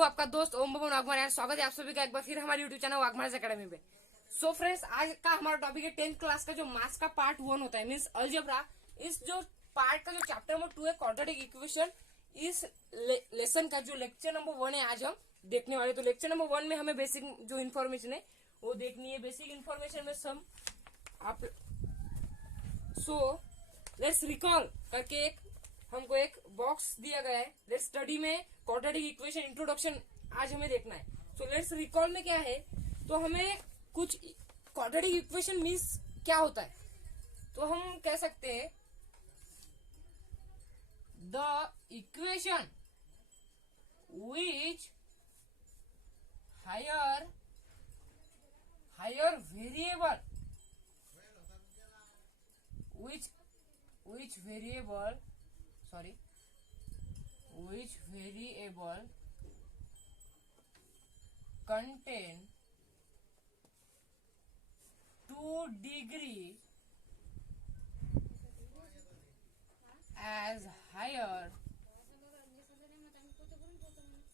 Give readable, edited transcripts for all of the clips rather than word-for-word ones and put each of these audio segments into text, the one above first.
हूँ आपका दोस्त ओम बबन वाघमार यार। स्वागत है आप सभी का एक बार फिर हमारे यूट्यूब चैनल वाघमार एकेडमी पे। सो फ्रेंड्स, आज का हमारा टॉपिक है 10th क्लास का जो मैथ्स का पार्ट 1 होता है, मींस अलजेब्रा। इस जो पार्ट का जो चैप्टर नंबर 2 है क्वाड्रेटिक इक्वेशन, इस लेसन का जो लेक्चर नंबर 1 है आज हम देखने वाले। तो लेक्चर नंबर 1 में हमें बेसिक जो इन्फॉर्मेशन है वो देखनी है। बेसिक इन्फॉर्मेशन में सब आप लेट्स रिकॉल करके हमको एक बॉक्स दिया गया है। लेट्स स्टडी में क्वाड्रेटिक इक्वेशन इंट्रोडक्शन आज हमें देखना है। सो लेट्स रिकॉल में क्या है, तो हमें कुछ क्वाड्रेटिक इक्वेशन मीन्स क्या होता है, तो हम कह सकते हैं the equation which higher variable which variable contain 2 degree as higher,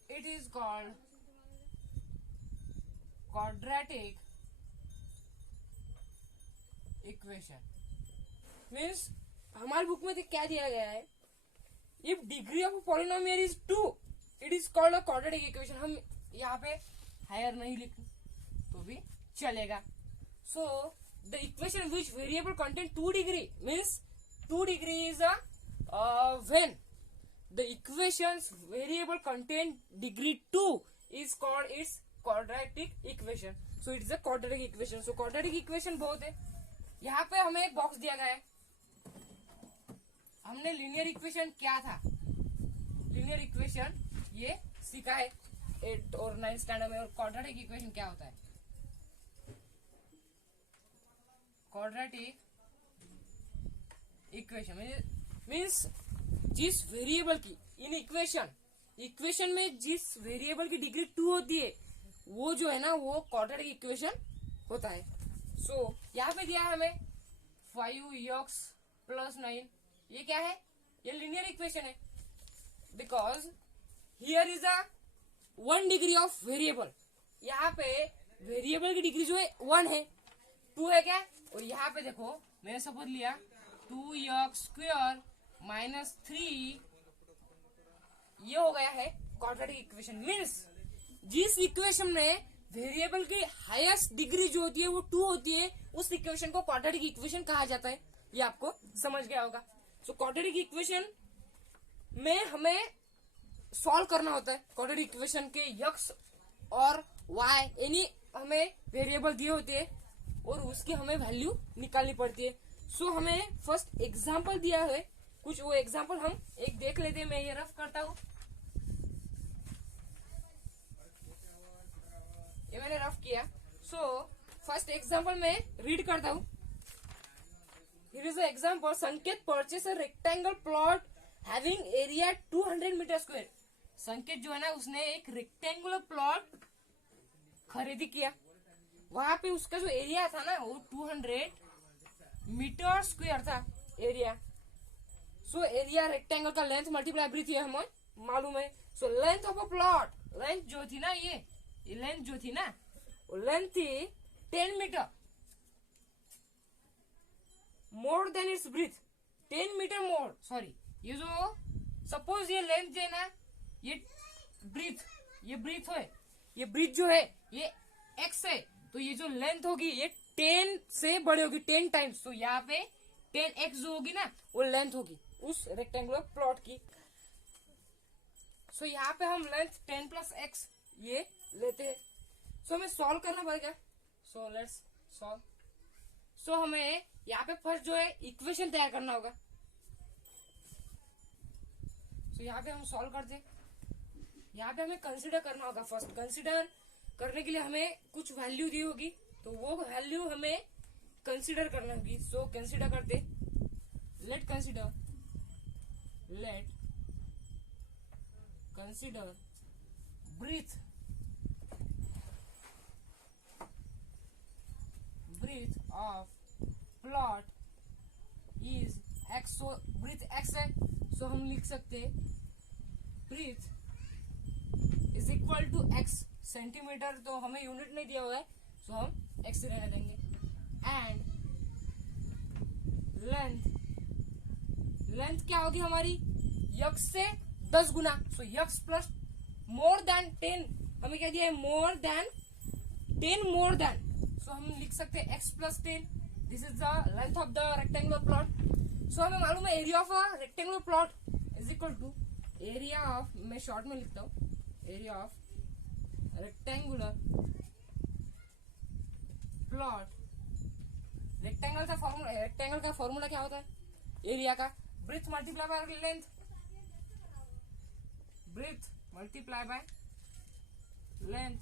it is called quadratic equation। Means हमारे बुक में तो क्या दिया गया है, if degree of polynomial is 2 it is called a quadratic equation. हम यहाँ पे हायर नहीं लिख तो भी चलेगा। So the equation which variable contain 2 degree means 2 degree is when the equation variable contain degree 2 is called its quadratic equation. So it is a quadratic equation. So quadratic equation बहुत है। यहाँ पे हमें एक बॉक्स दिया गया है। हमने लीनियर इक्वेशन क्या था, लीनियर इक्वेशन ये सीखा है 8 और 9 स्टैंडर्ड में। और क्वाड्रेटिक इक्वेशन क्या होता है, क्वाड्रेटिक इक्वेशन मीन्स जिस वेरिएबल की इन इक्वेशन में जिस वेरिएबल की डिग्री 2 होती है वो जो है ना वो क्वाड्रेटिक इक्वेशन होता है। सो यहाँ पे दिया है हमें 5x + 9, ये क्या है, ये लीनियर इक्वेशन है। Because here is a 1 degree of variable. यहाँ पे वेरिएबल की डिग्री जो है 1 है, 2 है क्या। और यहाँ पे देखो मैंने सपोज लिया 2x² - 3, ये हो गया है क्वाड्रेटिक इक्वेशन। मीन्स जिस इक्वेशन में वेरिएबल की हाईएस्ट डिग्री जो होती है वो 2 होती है, उस इक्वेशन को क्वाड्रेटिक इक्वेशन कहा जाता है। ये आपको समझ गया होगा। सो क्वाड्रेटिक इक्वेशन में हमें सॉल्व करना होता है। क्वाड्रेटिक इक्वेशन के x और y यानी हमें वेरिएबल दिए होते हैं और उसकी हमें वैल्यू निकालनी पड़ती है। सो हमें फर्स्ट एग्जांपल दिया है कुछ, वो एग्जांपल हम एक देख लेते हैं। मैं ये रफ करता हूँ, ये मैंने रफ किया। सो फर्स्ट एग्जांपल में रीड करता हूँ। Here is an example. संकेत purchase a rectangle plot having area 200 meter square. संकेत जो है ना उसने एक रेक्टेंगुलर प्लॉट खरीदी किया। वहां पे उसका जो एरिया था ना वो 200 मीटर स्क्वायर था एरिया। सो एरिया रेक्टेंगल का लेंथ मल्टीप्लाई ब्रीथ है हमें मालूम है। So length of a plot, length जो थी ना ये लेंथ जो थी ना वो लेंथ थी 10 meter more than its breadth. 10 meter more, sorry ये जो सपोज ये लेंथ जो है ना ये ब्रीथ है, ये ब्रीथ जो है ये x है, तो ये जो लेंथ होगी ये 10 से बड़ी होगी, 10 टाइम्स। तो यहाँ पे 10x जो होगी ना वो लेंथ होगी उस रेक्टेंगुलर प्लॉट की। सो यहाँ पे हम लेंथ 10 + x ये लेते हैं। सो हमें सॉल्व करना पड़ेगा। So let's solve. सो हमें यहाँ पे फर्स्ट जो है इक्वेशन तैयार करना होगा। सो यहाँ पे हम सॉल्व करते हैं। यहाँ पे हमें कंसीडर करना होगा। फर्स्ट कंसीडर करने के लिए हमें कुछ वैल्यू दी होगी, तो वो वैल्यू हमें कंसीडर करना होगी। सो कंसीडर करते, let consider breath of plot is x। So breath x है, सो हम लिख सकते breath is equal equal to x centimetre, तो हमें यूनिट नहीं दिया हुआ है, सो हम x रहने देंगे। एंड लेंथ क्या होगी हमारी, x से 10 गुना, सो x प्लस मोर देन 10, हमें क्या दिया है, मोर देन 10 मोर देन, सो हम लिख सकते हैं x plus 10, this is the length of the rectangular plot. So हमें मालूम है area of a rectangular plot is equal to area of, मैं शॉर्ट में लिखता हूँ, area of rectangular plot. Rectangle का फॉर्मूला क्या होता है, एरिया का breadth multiply by length, breadth multiply by length.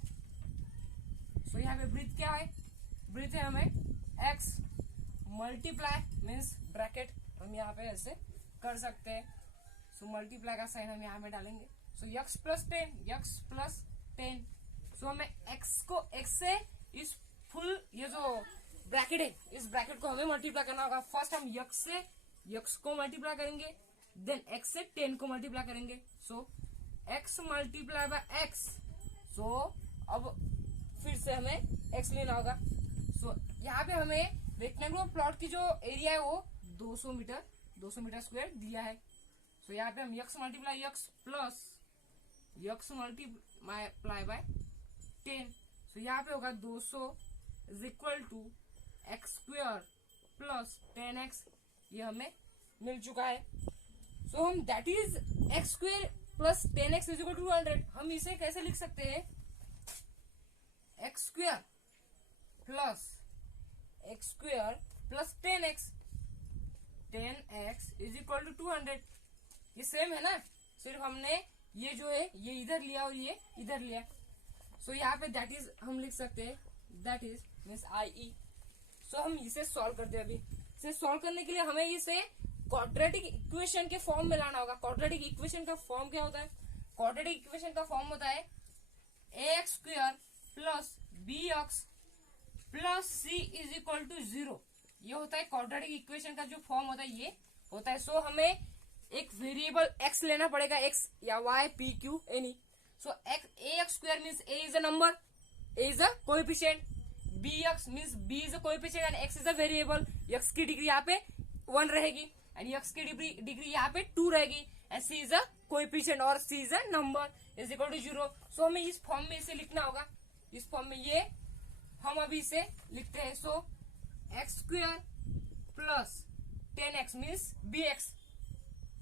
So यहाँ पे ब्रेथ क्या है, ब्रेथ है हमें x मल्टीप्लाई मीन्स ब्रैकेट, हम यहाँ पे ऐसे कर सकते हैं। सो मल्टीप्लाई का साइन हम यहाँ पे डालेंगे, सो x प्लस 10, सो हमें x को x से इस फुल ये जो ब्रैकेट है, इस ब्रैकेट को हमें मल्टीप्लाई करना होगा। फर्स्ट हम x से x को मल्टीप्लाई करेंगे, देन x से 10 को मल्टीप्लाई करेंगे, सो x मल्टीप्लाई बाय x। सो अब फिर से हमें x लेना होगा। सो यहाँ पे हमें रेक्टेंगुलर प्लॉट की जो एरिया है वो 200 मीटर स्क्वायर दिया है। सो यहाँ पे हम x multiply x plus x multiply by 10, so यहाँ पे होगा 200 is equal to x square plus 10x, ये हमें मिल चुका है। सो हम that is x square plus 10x is equal to 200। हम इसे कैसे लिख सकते हैं, x square plus 10x is equal to 200, ये सेम है ना, सिर्फ हमने ये जो है ये इधर लिया और ये इधर लिया। सो यहाँ पे दैट इज हम लिख सकते हैं, दैट इज मीन्स IE। सो हम इसे सॉल्व करते हैं। अभी इसे सॉल्व करने के लिए हमें इसे क्वाड्रेटिक इक्वेशन के फॉर्म में लाना होगा। क्वाड्रेटिक इक्वेशन का फॉर्म क्या होता है, क्वाड्रेटिक इक्वेशन का फॉर्म होता है ax square plus bx plus c is equal to 0, ये होता है क्वाड्रेटिक इक्वेशन का जो फॉर्म होता है, ये होता है। सो हमें एक वेरिएबल x लेना पड़ेगा, x या y p q any. So ax square means a is a number, a is a coefficient, bx means b is a coefficient and x is a variable. x की degree यहाँ पे 1 रहेगी and x की degree यहाँ पे 2 रहेगी and c is a coefficient और c is a number is equal to 0। So हमें इस फॉर्म में इसे लिखना होगा, इस फॉर्म में ये हम अभी इसे लिखते हैं। So x square plus 10x means bx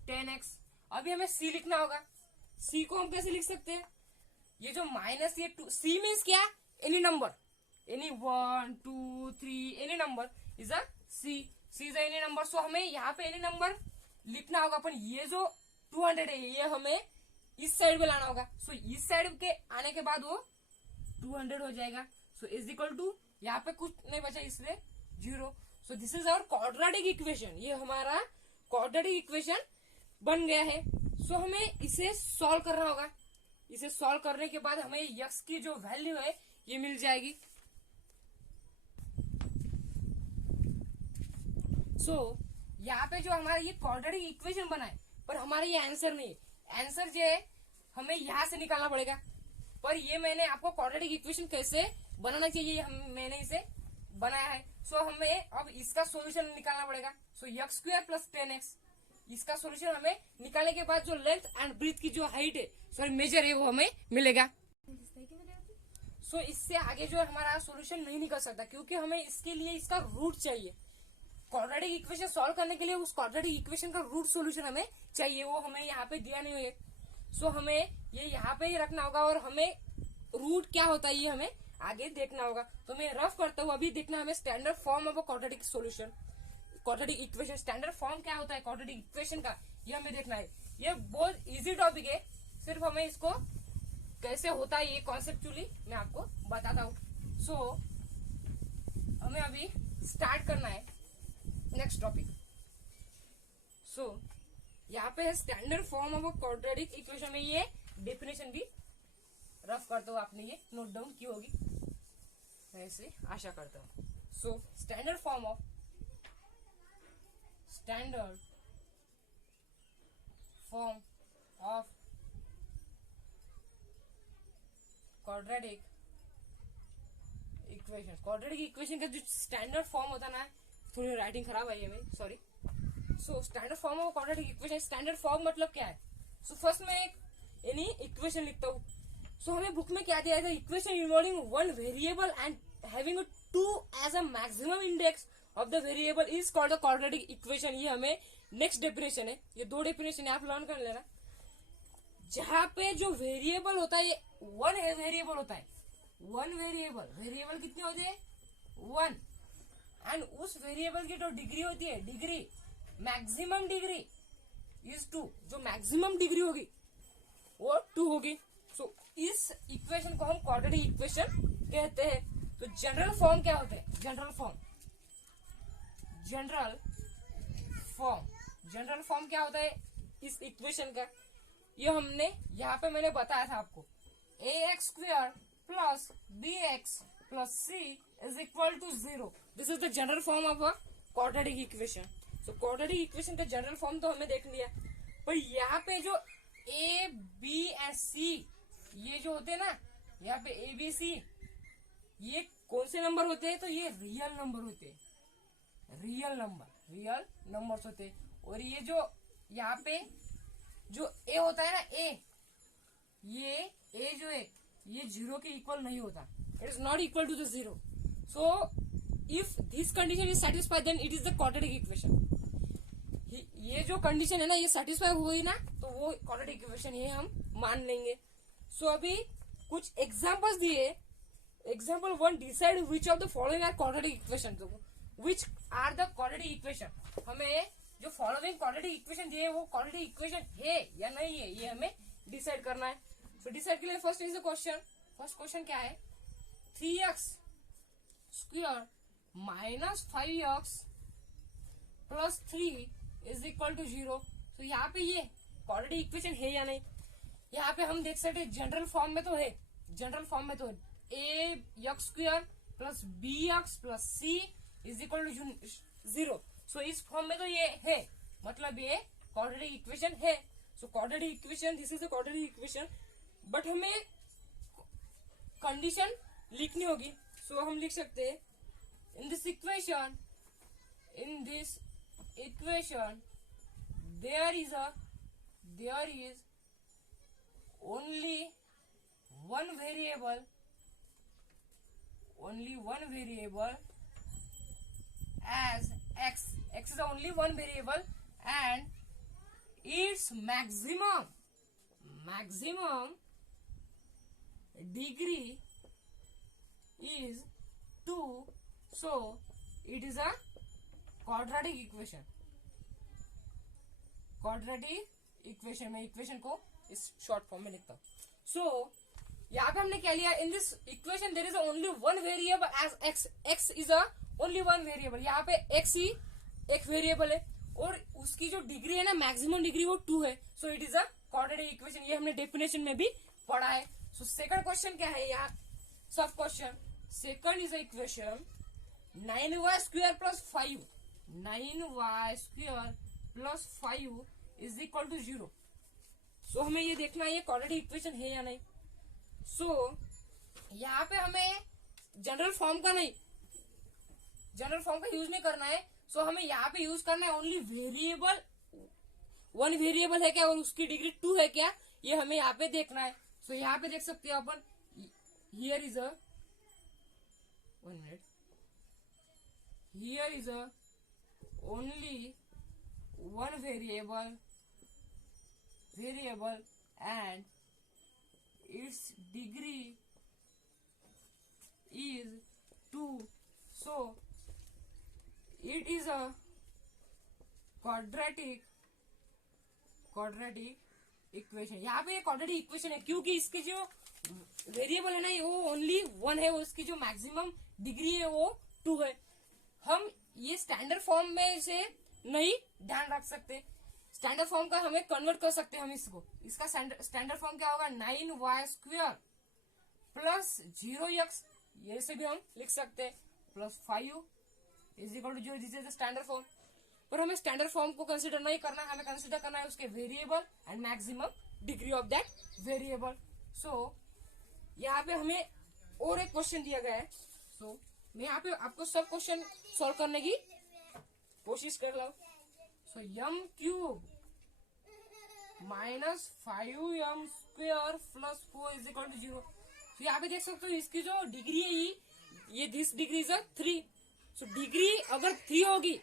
10x। अभी हमें c लिखना होगा, c को हम कैसे लिख सकते हैं, ये जो माइनस ये 2, c मीन्स क्या, any number, any 1 2 3 any number is a c is any number. So हमें यहाँ पे एनी नंबर लिखना होगा, पर ये जो 200 है ये हमें इस साइड में लाना होगा। सो इस साइड के आने के बाद वो 200 हो जाएगा। सो इज इक्वल टू यहाँ पे कुछ नहीं बचा इसलिए 0। So this is our quadratic equation, ये हमारा क्वाड्रेटिक इक्वेशन बन गया है। सो हमें इसे सॉल्व करना होगा। इसे सॉल्व करने के बाद हमें x की जो वैल्यू है ये मिल जाएगी। सो यहाँ पे जो हमारा ये क्वाड्रेटिक इक्वेशन बना है, पर हमारा ये आंसर नहीं है। आंसर जो है हमें यहाँ से निकालना पड़ेगा, पर ये मैंने आपको क्वाड्रेटिक इक्वेशन कैसे बनाना चाहिए मैंने इसे बनाया है। सो हमें अब इसका सॉल्यूशन निकालना पड़ेगा। सो x स्क्वायर प्लस 10x, इसका सॉल्यूशन हमें निकालने के बाद जो लेंथ एंड ब्रीथ की जो हाइट है, सॉरी मेजर है, वो हमें मिलेगा। सो इससे आगे जो हमारा सॉल्यूशन नहीं निकल सकता, क्योंकि हमें इसके लिए इसका रूट चाहिए। क्वाड्रेटिक इक्वेशन सॉल्व करने के लिए उस क्वाड्रेटिक इक्वेशन का रूट सॉल्यूशन हमें चाहिए, वो हमें यहाँ पे दिया नहीं है। सो हमें ये यहाँ पे ही रखना होगा और हमें रूट क्या होता है ये हमें आगे देखना होगा। तो मैं रफ करता हूँ, अभी देखना हमें standard form of a quadratic solution, quadratic equation standard form क्या होता है क्वाड्रेटिक इक्वेशन का, ये हमें देखना है। ये बहुत इजी टॉपिक है, सिर्फ हमें इसको कैसे होता है ये कॉन्सेप्चुअली मैं आपको बताता हूँ। सो हमें अभी स्टार्ट करना है नेक्स्ट टॉपिक। सो यहाँ पे है standard form of a quadratic equation में ये डेफिनेशन भी रफ करता हूँ, आपने ये नोट डाउन की होगी, मैं ऐसे आशा करता हूँ। So standard form of quadratic equation, quadratic equation का जो स्टैंडर्ड फॉर्म होता ना, थोड़ी राइटिंग खराब आई है मेरी, sorry. So standard form of quadratic equation, standard form मतलब क्या है? सो फर्स्ट मैं एक यानी इक्वेशन लिखता हूँ। सो हमें बुक में क्या दिया था? Equation involving one variable and having 2 as a maximum index of the variable is called the quadratic equation. ये हमें नेक्स्ट डेफिनेशन है, ये 2 डेफिनेशन है, आप लर्न कर लेना। जहां पे जो वेरिएबल होता है, ये वन वेरिएबल होता है, वन वेरिएबल कितने होते हैं? 1। एंड उस वेरिएबल की जो डिग्री होती है, डिग्री मैक्सिमम डिग्री इज 2, जो मैक्सिमम डिग्री होगी वो 2 होगी। सो इस इक्वेशन को हम क्वाड्रेटिक इक्वेशन कहते हैं। तो जनरल फॉर्म क्या होता है? जनरल फॉर्म क्या होता है इस इक्वेशन का? ये हमने यहाँ पे मैंने बताया था आपको, ax² plus bx plus c is equal to 0। This is the general form of a quadratic equation. So quadratic equation का जनरल फॉर्म तो हमने देख लिया, पर यहाँ पे जो a b एंड c ये जो होते हैं ना, यहाँ पे a b c ये कौन से नंबर होते हैं? तो ये रियल नंबर होते हैं, रियल नंबर्स होते हैं। और ये जो यहाँ पे जो a होता है ना, ये a जो है ये 0 के इक्वल नहीं होता, it is not equal to the 0। So if this condition is satisfied then it is the quadratic equation. ये जो कंडीशन है ना, ये सेटिस्फाई हुई ना, तो वो क्वाड्रेटिक इक्वेशन ये हम मान लेंगे। सो अभी कुछ एग्जांपल्स दिए। Example 1, decide which of the following are quadratic equation. Which are the quadratic equation, हमें जो फॉलोइंग क्वाड्रेटिक इक्वेशन दिए वो क्वाड्रेटिक इक्वेशन है या नहीं है, ये हमें डिसाइड करना है। सो डिसाइड के लिए first is the question. First question क्या है? 3x² minus 5x plus 3 is equal to 0। तो यहाँ पे ये क्वाड्रेटिक इक्वेशन है या नहीं? यहाँ पे हम देख सकते हैं जनरल फॉर्म में तो है, ax² plus bx plus c is equal to 0। So इस फॉर्म में तो ये है, मतलब ये क्वाड्रेटिक इक्वेशन है। सो quadratic equation, this is a quadratic equation, but हमें कंडीशन लिखनी होगी। सो हम लिख सकते हैं इन this equation there is only one variable as x is the only one variable and its maximum degree is 2, so it is a quadratic equation। मैं equation को इस शॉर्ट फॉर्म में लिखता हूँ। सो यहाँ पे हमने क्या लिया? In this equation there is only one variable as x is a only one variable. यहाँ पे x ही एक वेरिएबल है और उसकी जो डिग्री है ना, मैक्सिमम डिग्री वो 2 है। So it is a quadratic equation, ये हमने डेफिनेशन में भी पढ़ा है। सो सेकंड क्वेश्चन क्या है यहाँ? सब question second is equation 9y² plus 5 plus 5 is equal to 0। So हमें ये देखना है ये क्वाड्रेटिक इक्वेशन है या नहीं। सो यहाँ पे हमें जनरल फॉर्म का यूज नहीं करना है। सो हमें यहाँ पे यूज करना है ओनली वेरिएबल, वन वेरिएबल है क्या और उसकी डिग्री 2 है क्या, ये हमें यहाँ पे देखना है। सो यहाँ पे देख सकते हैं अपन, here is a only one variable and its degree is 2, so it is a quadratic equation. यहाँ पे क्वाड्रेटिक इक्वेशन है क्योंकि इसके जो वेरिएबल है ना, वो ओनली 1 है, उसकी जो मैक्सिमम डिग्री है वो 2 है। हम ये स्टैंडर्ड फॉर्म में से नहीं ध्यान रख सकते, स्टैंडर्ड फॉर्म का हमें कन्वर्ट कर सकते हैं हम इसको। इसका स्टैंडर्ड फॉर्म क्या होगा? 9y² प्लस 0x, ये से भी हम लिख सकते हैं, plus 5 is equal to 0। This is the standard form. पर हमें स्टैंडर्ड फॉर्म को कंसीडर नहीं करना, हमें कंसीडर करना है उसके variable and maximum degree of that variable. So यहाँ पे हमें और एक क्वेश्चन दिया गया है। सो मैं यहाँ पे आपको सब क्वेश्चन सॉल्व करने की कोशिश कर रहा हूँ। So m cube minus 5m square plus 4 is equal to 0। तो यहाँ पे देख सकते हो इसकी जो डिग्री है ये this degree is 3। So degree अगर 3 होगी,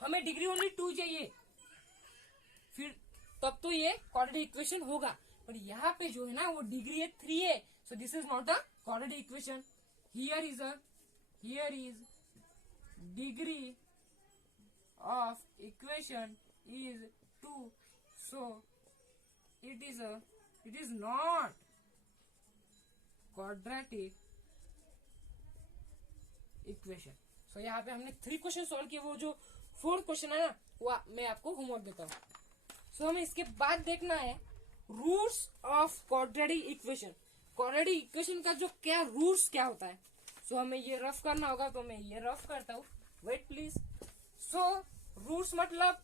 हमें डिग्री ओनली 2 चाहिए, फिर तब तो ये क्वाड्रेटिक इक्वेशन होगा। पर यहाँ पे जो है ना वो डिग्री है 3 है। So this is not a quadratic equation. Here is degree of equation is 2, so it is not quadratic equation। so यहाँ पे हमने 3 क्वेश्चन सॉल्व किए। वो जो 4th क्वेश्चन है ना वो मैं आपको होमवर्क देता हूँ। सो हमें इसके बाद देखना है roots of quadratic equation. Quadratic equation का जो क्या रूट्स क्या होता है। सो हमें ये रफ करना होगा, तो मैं ये रफ करता हूँ। Wait please. सो रूट्स मतलब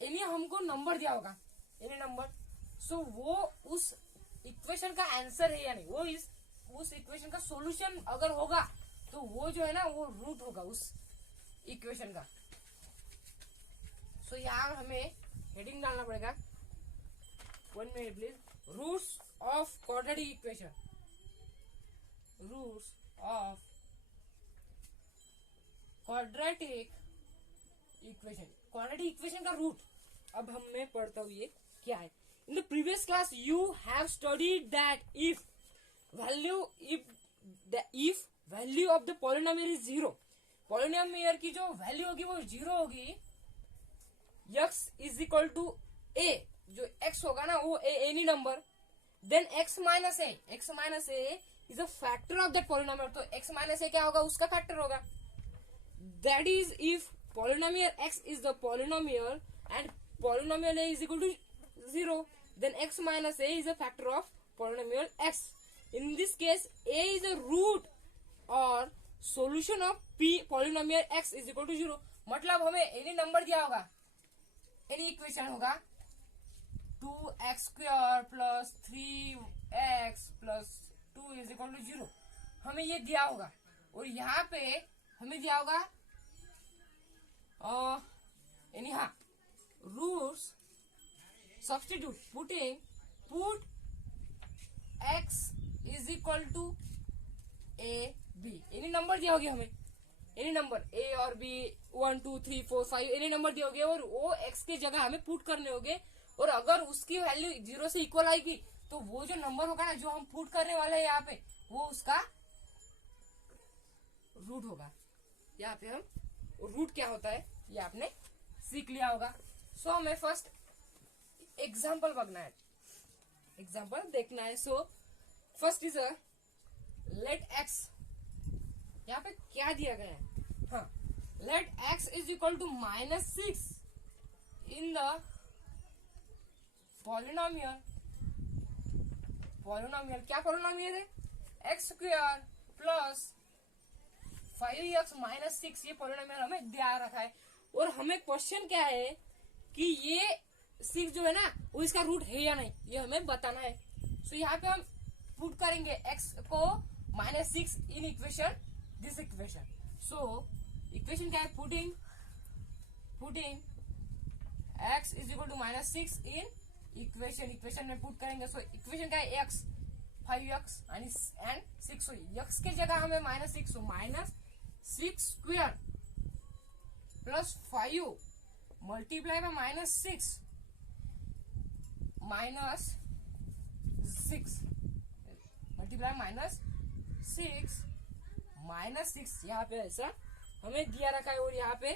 इन्हें हमको नंबर दिया होगा, इन्हें नंबर। सो वो उस इक्वेशन का आंसर है या नहीं, वो उस इक्वेशन का सॉल्यूशन अगर होगा तो वो जो है ना वो रूट होगा उस इक्वेशन का। सो यहाँ हमें हेडिंग डालना पड़ेगा। 1 minute please. Roots of quadratic equation, roots of quadratic equation. Quadratic equation का रूट अब मैं पढ़ता हूँ ये क्या है। In the previous class you have studied that if value of the polynomial is 0, polynomial की जो वैल्यू होगी वो 0 होगी। x is equal to a, जो x होगा ना वो any number, then x minus a is a factor of that polynomial. तो x माइनस a क्या होगा, उसका फैक्टर होगा। That is if polynomial x is the polynomial and polynomial a is equal to 0, then x minus a is a factor of polynomial x. In this case a is a root or solution of p polynomial x is equal to 0। मतलब हमें any number दिया होगा, any equation होगा 2x square plus 3x plus 2 is equal to 0, हमें ये दिया होगा। और यहाँ पे हमें दिया होगा anyhow roots substitute put x is equal to a b, any number दिया होगी हमें, एनी नंबर a और b 1 2 3 4 5 एनी नंबर दिए होगे और वो x के जगह हमें पुट करने होंगे। और अगर उसकी वैल्यू 0 से इक्वल आएगी तो वो जो नंबर होगा ना जो हम पुट करने वाले हैं यहाँ पे वो उसका रूट होगा। यहाँ पे हम रूट क्या होता है ये आपने सीख लिया होगा। सो हमें फर्स्ट एग्जाम्पल देखना है। So first is let x, यहाँ पे क्या दिया गया है, हाँ, let x is equal to -6 in the polynomial. क्या पॉलिनोमियल है, x square plus 5x minus 6, ये पॉलिनोमियल हमें दिया रखा है। और हमें क्वेश्चन क्या है कि ये 6 जो है ना वो इसका रूट है या नहीं, ये हमें बताना है। सो यहाँ पे हम पुट करेंगे x को -6 in equation, this equation. So equation क्या है, putting x is equal to -6 in equation में पुट करेंगे। सो इक्वेशन क्या है, x 5x and 6। So x के जगह हमें -6, -6 square plus 5 multiply by -6 multiply -6 यहाँ पे ऐसा हमें दिया रखा है। और यहाँ पे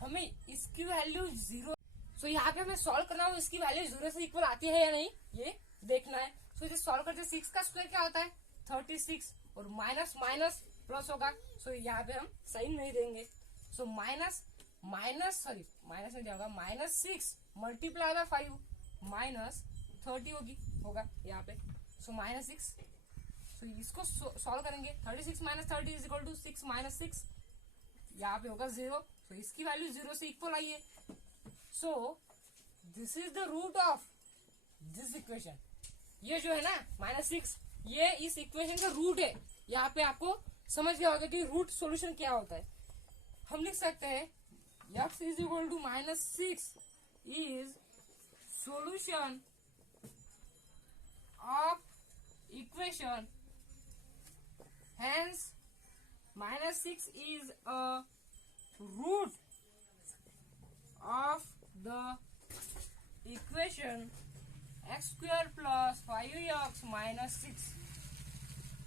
हमें इसकी वैल्यू 0, सो यहाँ पे हमें सॉल्व करना हो इसकी वैल्यू 0 से इक्वल आती है या नहीं ये देखना है। सो इसे सॉल्व करते 6 का स्क्वायर क्या होता है 36 और माइनस माइनस प्लस होगा। सो यहाँ पे हम साइन नहीं देंगे। सो माइनस नहीं दिया होगा, -6 मल्टीप्लाई बाय 5 -30 होगा यहाँ पे। सो -6, सो इसको सॉल्व करेंगे 36 - 30 इज इक्वल टू 6 - 6, यहाँ पे होगा 0। सो इसकी वैल्यू 0 से इक्वल आई है। So this is the root of this equation. ये जो है ना -6 ये इस इक्वेशन का रूट है। यहाँ पे आपको समझ गया होगा कि रूट सॉल्यूशन क्या होता है। हम लिख सकते हैं x is equal to -6 is solution of equation, hence -6 is a root of the equation x square plus 5x minus 6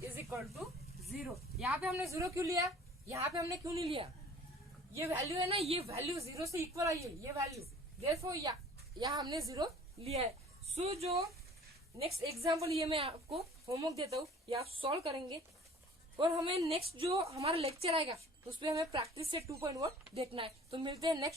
is equal to 0। यहाँ पे हमने 0 क्यों लिया, यहाँ पे हमने क्यों नहीं लिया, ये वैल्यू है ना, ये वैल्यू 0 से इक्वल आई है ये वैल्यू, देयरफॉर यहाँ हमने 0 लिया है। सो जो नेक्स्ट एग्जाम्पल ये मैं आपको होमवर्क देता हूँ, ये आप सॉल्व करेंगे और हमें नेक्स्ट जो हमारा लेक्चर आएगा उस पर हमें प्रैक्टिस से 2.1 देखना है। तो मिलते हैं नेक्स्ट